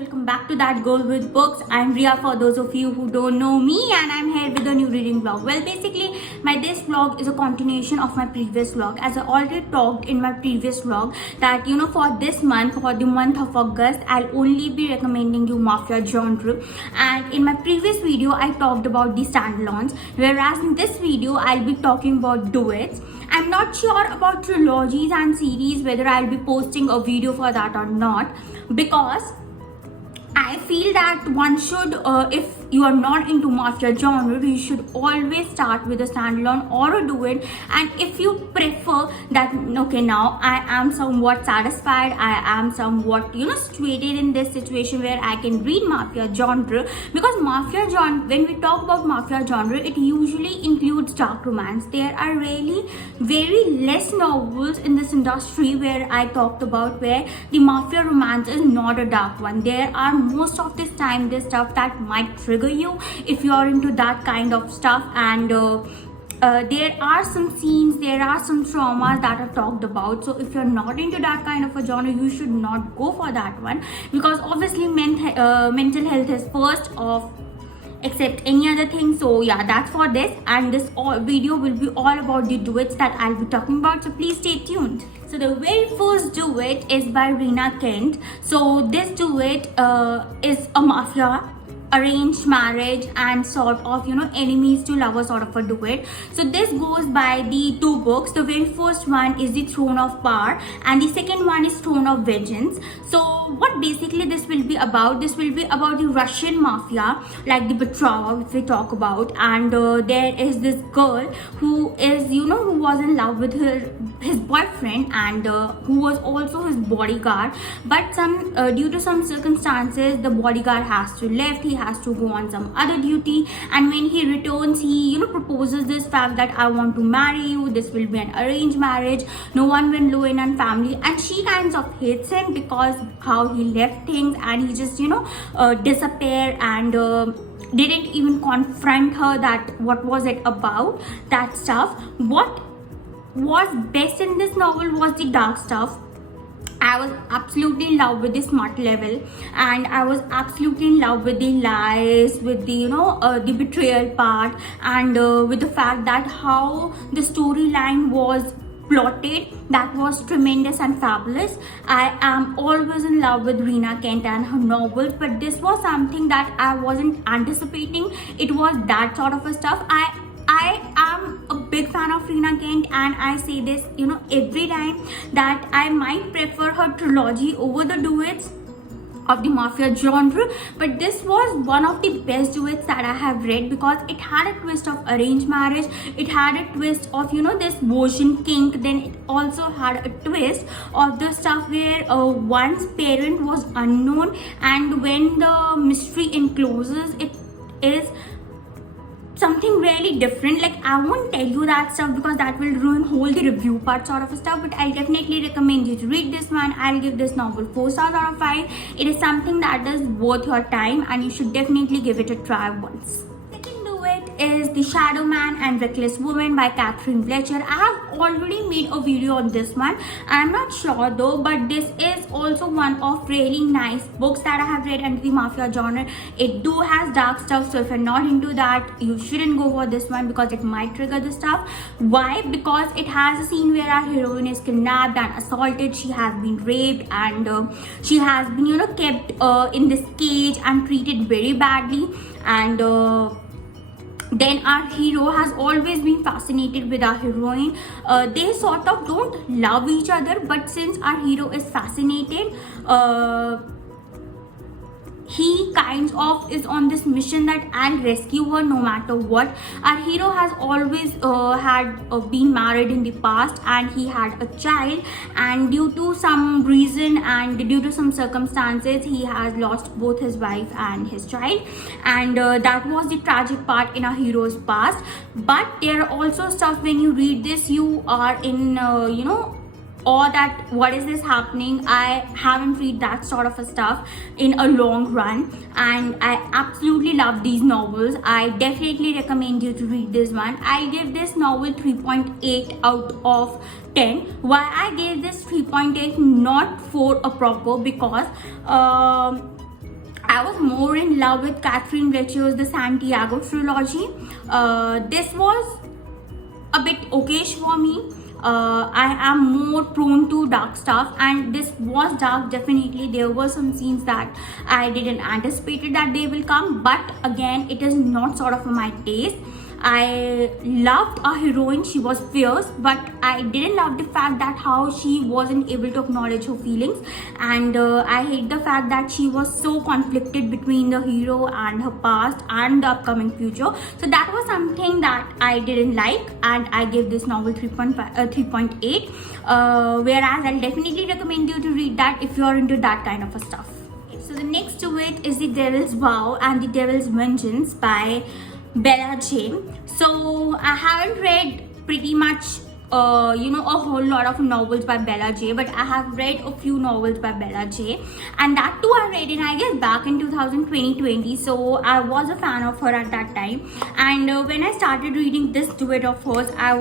welcome back to That Girl with Books. I'm Ria for those of you who don't know me, and I'm here with a new reading vlog. Well, basically, this vlog is a continuation of my previous vlog. As I already talked in my previous vlog that for this month, for the month of August, I'll only be recommending you Mafia genre. And in my previous video, I talked about the standalones, whereas in this video, I'll be talking about duets. I'm not sure about trilogies and series whether I'll be posting a video for that or not, because I feel that one should, if you are not into Mafia genre, you should always start with a standalone or a duet. And if you prefer that, okay, now I am somewhat satisfied, I am somewhat situated in this situation where I can read Mafia genre, because Mafia genre, when we talk about Mafia genre, it usually includes dark romance. There are really very less novels in this industry where I talked about where the Mafia romance is not a dark one. There are most of this time this stuff that might trigger you if you are into that kind of stuff, and there are some scenes, there are some traumas that are talked about. So if you're not into that kind of a genre, you should not go for that one, because obviously mental health is first of except any other thing. So yeah, that's for this, and this video will be all about the duets that I'll be talking about, so please stay tuned. So the very first duet is by Rina Kent. So this duet is a mafia, arranged marriage, and sort of enemies to lovers sort of a duet. So this goes by the two books. The very first one is the Throne of Power, and the second one is Throne of Vengeance. So what basically this will be about the Russian mafia, like the Petrova, which we talk about, and there is this girl who is who was in love with his boyfriend, and who was also his bodyguard, but due to some circumstances the bodyguard has to left, he has to go on some other duty, and when he returns he proposes this fact that I want to marry you, this will be an arranged marriage, no one will know in our family, and she kind of hates him because how he left things, and he just disappear, and didn't even confront her that what was it about, that stuff. What was best in this novel was the dark stuff. I was absolutely in love with the smart level, and I was absolutely in love with the lies, with the the betrayal part, and with the fact that how the storyline was plotted, that was tremendous and fabulous. I am always in love with Rina Kent and her novels, but this was something that I wasn't anticipating. It was that sort of a stuff. I am a big fan of Rina Kent, and I say this every time that I might prefer her trilogy over the duets of the Mafia genre, but this was one of the best duets that I have read, because it had a twist of arranged marriage, it had a twist of this version kink, then it also had a twist of the stuff where one's parent was unknown, and when the mystery encloses, it is something really different. Like, I won't tell you that stuff because that will ruin whole the review part sort of stuff, but I definitely recommend you to read this one. I'll give this novel 4 stars out of 5. It is something that is worth your time, and you should definitely give it a try once. Second duet is The Shadow Man and Reckless Woman by Wiltcher. I have already made a video on this one. I'm not sure though, but this is also one of really nice books that I have read under the Mafia genre. It do has dark stuff, so if you're not into that, you shouldn't go for this one, because it might trigger the stuff. Why? Because it has a scene where our heroine is kidnapped and assaulted, she has been raped, and she has been kept in this cage and treated very badly, and then our hero has always been fascinated with our heroine. They sort of don't love each other, but since our hero is fascinated, he kind of is on this mission that I'll rescue her no matter what. Our hero has always been married in the past, and he had a child, and due to some reason and due to some circumstances, he has lost both his wife and his child, and that was the tragic part in our hero's past. But there are also stuff when you read this, you are in or that what is this happening. I haven't read that sort of a stuff in a long run, and I absolutely love these novels. I definitely recommend you to read this one. I give this novel 3.8 out of 10. Why I gave this 3.8, not 4 a proper, because I was more in love with Catherine Retcher's The Santiago trilogy. This was a bit okayish for me. I am more prone to dark stuff, and this was dark. Definitely there were some scenes that I didn't anticipate that they will come, but again it is not sort of my taste. I loved our heroine, she was fierce, but I didn't love the fact that how she wasn't able to acknowledge her feelings, and I hate the fact that she was so conflicted between the hero and her past and the upcoming future. So that was something that I didn't like, and I gave this novel 3.8, whereas I'll definitely recommend you to read that if you're into that kind of a stuff. So the next duet is The Devil's Vow and The Devil's Vengeance by Bella J. So I haven't read pretty much a whole lot of novels by Bella J, but I have read a few novels by Bella J, and that too I read in, I guess, back in 2020. So I was a fan of her at that time, and when I started reading this duet of hers, I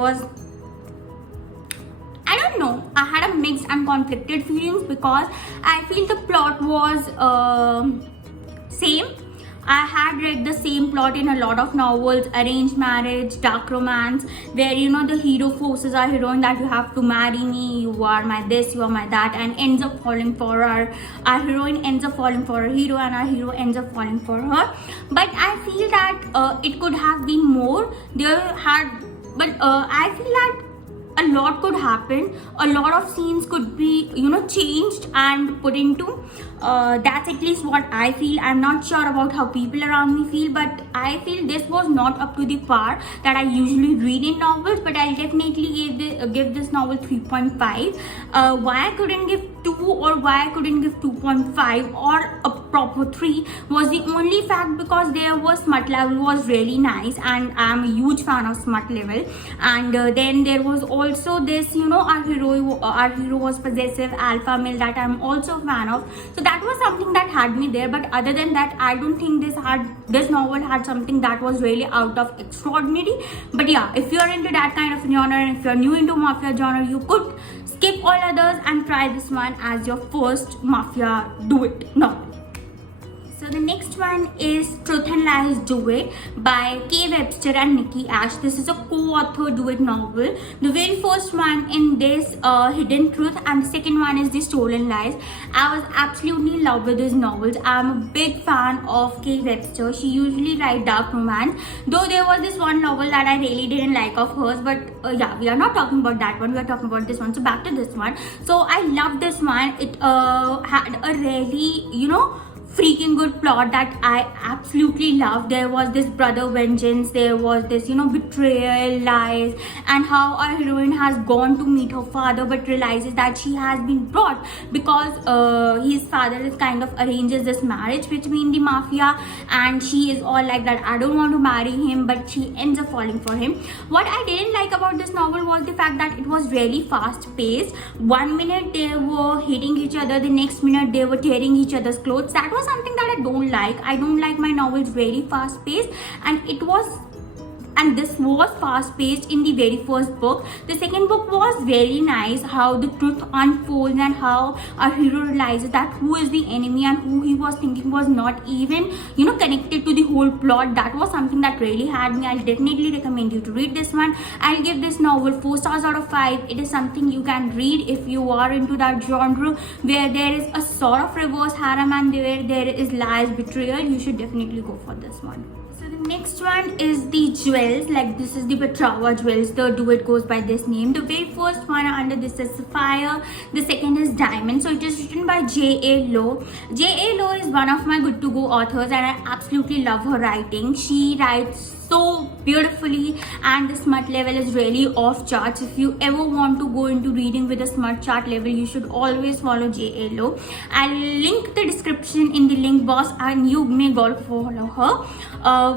don't know, I had a mixed and conflicted feelings, because I feel the plot was same. I had read the same plot in a lot of novels, arranged marriage, dark romance, where the hero forces our heroine that you have to marry me, you are my this, you are my that, and ends up falling for our heroine ends up falling for her hero, and our hero ends up falling for her. But I feel that it could have been more. I feel that a lot could happen, a lot of scenes could be changed and put into. That's at least what I feel. I'm not sure about how people around me feel, but I feel this was not up to the par that I usually read in novels. But I'll definitely give this novel 3.5. Why I couldn't give 2 or why I couldn't give 2.5 or a proper 3 was the only fact because there was smut level was really nice, and I'm a huge fan of smut level. And then there was also this our hero was possessive alpha male that I'm also a fan of, so that was something that had me there. But other than that, I don't think this novel had something that was really out of extraordinary. But yeah, if you're into that kind of genre, and if you're new into Mafia genre, you could skip all others and try this one as your first Mafia duet novel. So the next one is Truth and Lies Duet by Webster and Nikki. This is a co-author duet novel. The very first one in this Hidden Truth, and the second one is The Stolen Lies. I was absolutely in love with these novels. I'm a big fan of Webster. She usually writes dark romance, though there was this one novel that I really didn't like of hers, but yeah, we are not talking about that one, we are talking about this one. So back to this one. So I love this one. It had a really freaking good plot that I absolutely love. There was this brother vengeance, there was this betrayal, lies, and how our heroine has gone to meet her father but realizes that she has been brought because his father is kind of arranges this marriage between the mafia, and she is all like that, I don't want to marry him, but she ends up falling for him. What I didn't like about this novel was the fact that it was really fast paced. 1 minute they were hitting each other, the next minute they were tearing each other's clothes. That was something that I don't like. I don't like my novels very fast paced, and this was fast paced in the very first book. The second book was very nice, how the truth unfolds and how our hero realizes that who is the enemy and who he was thinking was not even connected to the whole plot. That was something that really had me. I'll definitely recommend you to read this one. I'll give this novel 4 stars out of 5. It is something you can read if you are into that genre where there is a sort of reverse harem and where there is lies, betrayal. You should definitely go for this one. Next one is the Jewels, like this is the Petrova Jewels. The duet goes by this name. The very first one under this is Sapphire. The second is Daimond. So it is written by J.A. Lowe. J.A. Lowe is one of my good to go authors, and I absolutely love her writing. She writes so beautifully, and the smut level is really off charts. If you ever want to go into reading with a smut chart level, you should always follow J.A. Lowe. I'll link the description in the link box, and you may go follow her.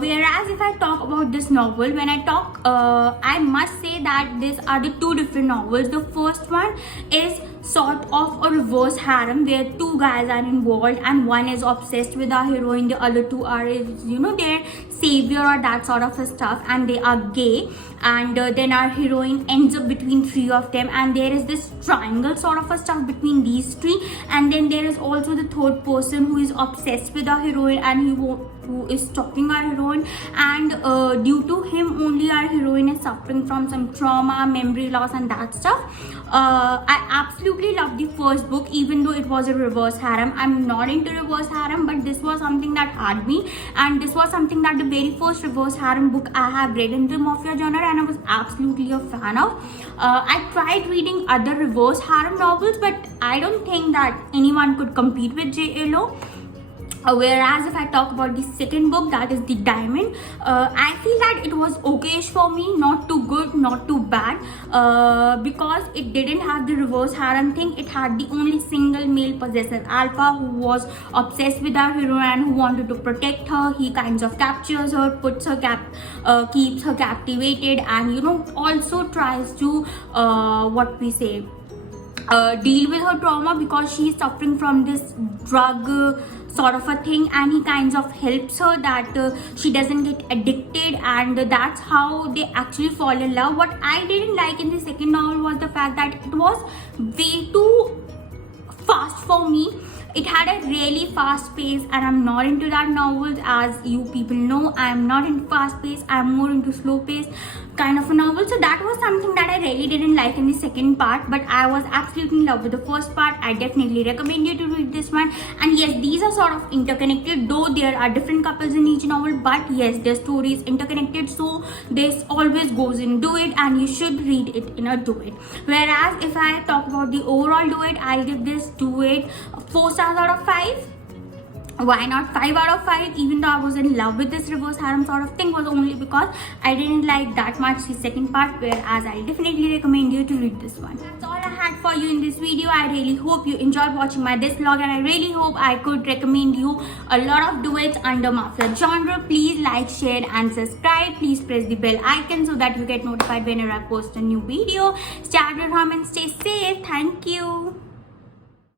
Whereas if I talk about this novel, when I talk, I must say that these are the 2 different novels. The first one is sort of a reverse harem where two guys are involved and one is obsessed with our heroine, the other two are, you know, their savior or that sort of stuff, and they are gay. And then our heroine ends up between three of them, and there is this triangle sort of a stuff between these three. And then there is also the third person who is obsessed with our heroine and who is stalking our heroine, and due to him only our heroine is suffering from some trauma, memory loss and that stuff. I absolutely love the first book, even though it was a reverse harem. I'm not into reverse harem, but this was something that had me, and this was something that the very first reverse harem book I have read in the Mafia genre, and I was absolutely a fan of. I tried reading other reverse harem novels, but I don't think that anyone could compete with J.Lo. Whereas if I talk about the second book, that is the Daimond, I feel that it was okayish for me, not too good, not too bad, because it didn't have the reverse harem thing. It had the only single male possessive alpha who was obsessed with our heroine, who wanted to protect her. He kinds of captures her, puts her keeps her captivated, and, you know, also tries to deal with her trauma because she is suffering from this drug sort of a thing, and he kinds of helps her that she doesn't get addicted, and that's how they actually fall in love. What I didn't like in the second novel was the fact that it was way too fast for me. It had a really fast pace, and I'm not into that novels. As you people know, I'm not into fast pace. I'm more into slow pace kind of a novel. So that was something that I really didn't like in the second part, but I was absolutely in love with the first part. I definitely recommend you to read this one. And yes, these are sort of interconnected, though there are different couples in each novel, but yes, their story is interconnected, so this always goes in duet, and you should read it in a duet. Whereas if I talk about the overall duet, I'll give this duet 4 stars out of 5. Why not 5 out of 5? Even though I was in love with this reverse harem sort of thing, was only because I didn't like that much the second part, whereas I definitely recommend you to read this one. That's all I had for you in this video. I really hope you enjoyed watching this vlog, and I really hope I could recommend you a lot of duets under Mafia genre. Please like, share and subscribe. Please press the bell icon so that you get notified whenever I post a new video. Stay at home and stay safe. Thank you.